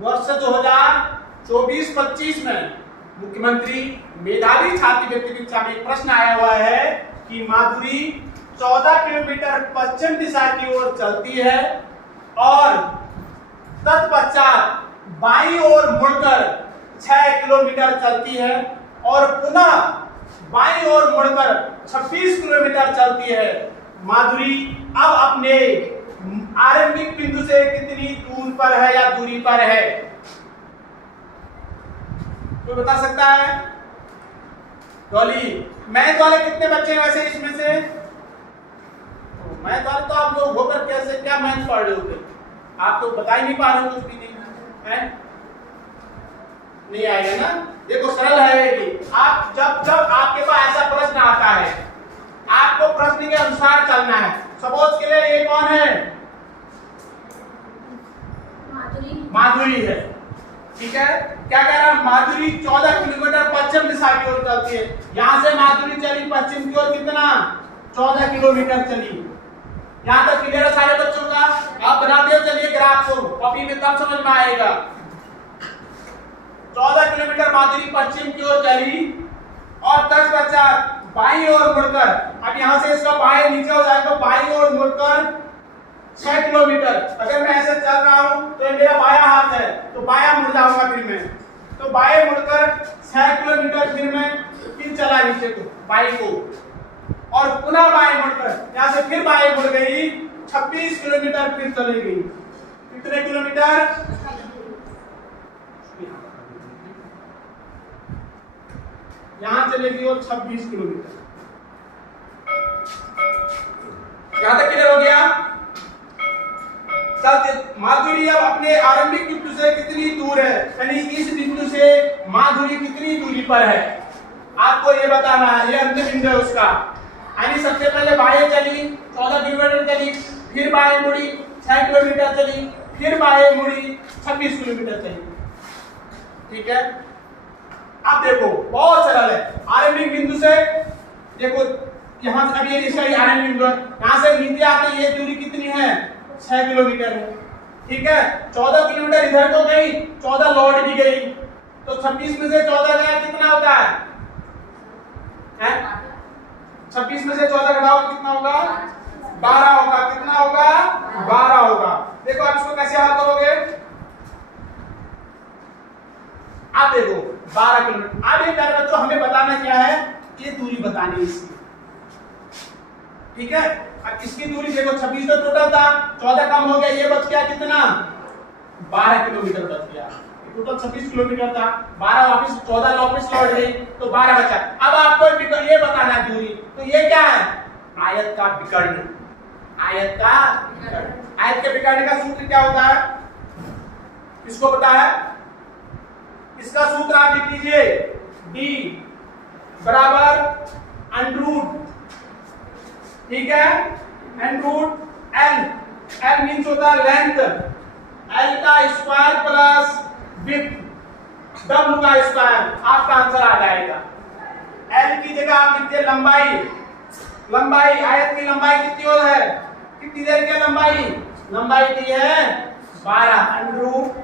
वर्ष 2024-25 में मुख्यमंत्री मेधावी छात्रवृत्ति परीक्षा में एक प्रश्न आया हुआ है कि माधुरी 14 किलोमीटर पश्चिम दिशा की ओर चलती है और तत्पश्चात बाईं ओर मुड़कर 6 किलोमीटर चलती है और पुनः बाईं ओर मुड़कर 26 किलोमीटर चलती है। माधुरी अब अपने आरंभिक बिंदु से कितनी दूर पर है या दूरी पर है? कोई बता सकता है? डॉली, मैथ वाले कितने बच्चे हैं वैसे इसमें से? मैथ वाले तो आप लोग होकर कैसे क्या मैथ पढ़ रहे होते? आप तो बता ही नहीं पा रहे हो कुछ भी नहीं है? नहीं आएगा ना? देखो सरल है कि आप जब आपके पास ऐसा प्रश्न आता है, आपको प्रश्न के अनुसार चलना है। सपोज के लिए ये कौन है? माधुरी है, ठीक है। क्या कह रहा है? माधुरी 14 किलोमीटर पश्चिम दिशा की ओर चलती है। यहां से माधुरी चली पश्चिम की ओर कितना? 14 किलोमीटर चली। यहां तक क्लियर है सारे बच्चों का? आप बनाते हो चलिए ग्राफ को, कॉपी में तब समझ में आएगा। 14 किलोमीटर माधुरी पश्चिम की ओर चली और तत्पश्चात बाईं ओर मुड़कर, अब यहां से इसका बाएं नीचे हो जाएगा तो बाईं ओर मुड़कर 6 किलोमीटर। अगर मैं ऐसे चल रहा हूं तो ये मेरा बायां हाथ है तो बायां मुड़ जाऊंगा फिर मैं, तो बाएं मुड़कर 6 किलोमीटर फिर चला नीचे को बाईं को और पुनः बाएं मुड़कर यहां से फिर बाएं मुड़ गई 26 किलोमीटर फिर चली गई। कितने किलोमीटर? यहां चलेगी और 26 किलोमीटर। यहां तक क्लियर हो गया? माधुरी अब अपने आरंभिक बिंदु से कितनी दूर है, यानी इस बिंदु से माधुरी कितनी दूरी पर है आपको ये बताना है। ये अंतिम बिंदु है उसका। यानी सबसे पहले बाएं चली 14 किलोमीटर चली, फिर बाएं मुड़ी 6 किलोमीटर चली, फिर बाएं मुड़ी 26 किलोमीटर चली, ठीक है। अब देखो बहुत सरल है। आरंभिक बिंदु से देखो यहां से अभी इसका आरंभिक बिंदु है, यहां से नीचे आते ये दूरी कितनी है? 6 किलोमीटर है, ठीक है। 14 किलोमीटर इधर तो गई, 14 लौट भी गई, तो 26 में से 14 गया कितना होता है? 26 में से 14 घटाओ कितना होगा? 12 होगा। कितना होगा? 12 होगा। देखो आप इसको कैसे हल करोगे? आप देखो 12 किलोमीटर। अब ये प्यारे बच्चों हमें बताना क्या है? ये दूरी बतानी है इसकी, ठीक है। अब इसकी दूरी देखो 26 तो टोटल था, 14 कम हो गया, ये बच गया कितना? 12 किलोमीटर बच गया। टोटल 26 किलोमीटर था, 12 वापस 14 वापस लौट गई तो 12 बचा। अब आपको ये बताना है दूरी, तो ये क्या है? आयत का विकर्ण। आयत का विकर्ण। आयत के विकर्ण का सूत्र क्या होता है? किसको पता है? इसका सूत्र आप लिख लीजिए, d बराबर अंडररूट, ठीक है, अंडररूट l। l मींस होता है लेंथ, l का स्क्वायर प्लस विड्थ, w का स्क्वायर। आपका आंसर आ जाएगा। l की जगह आप लिखते हैं लंबाई। लंबाई, आयत की लंबाई कितनी और है? कितनी देर की लंबाई? लंबाई दी है 12, अंडररूट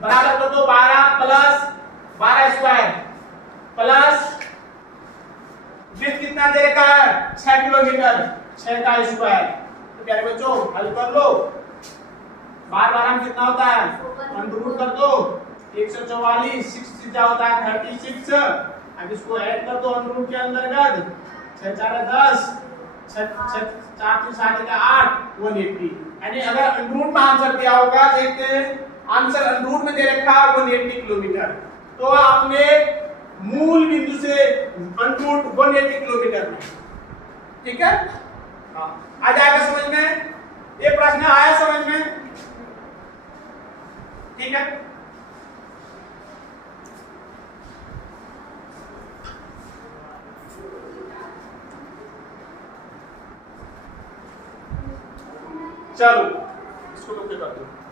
बराबर कर दो 12 प्लस 12 स्क्वायर प्लस विड्थ कितना दे रखा है? 6 किलोमीटर, 6 का स्क्वायर। तो प्यारे बच्चों हल कर लो। बार बार हम कितना होता है? अंडररूट कर दो 144, 6 से क्या होता है? 36। अब इसको ऐड कर दो अंडररूट के अंतर्गत, 6 4 10, 6 4 3 8 180। यानी अगर अंडररूट में आंसर दिया होगा, देखते हैं आंसर अंडररूट में दे रखा 180 किलोमीटर, तो आपने मूल बिंदु से अंडररूट 180 किलोमीटर, ठीक है। हाँ, आ जाएगा समझ में? ये प्रश्न आया समझ में? ठीक है। चलो इसको कर दो।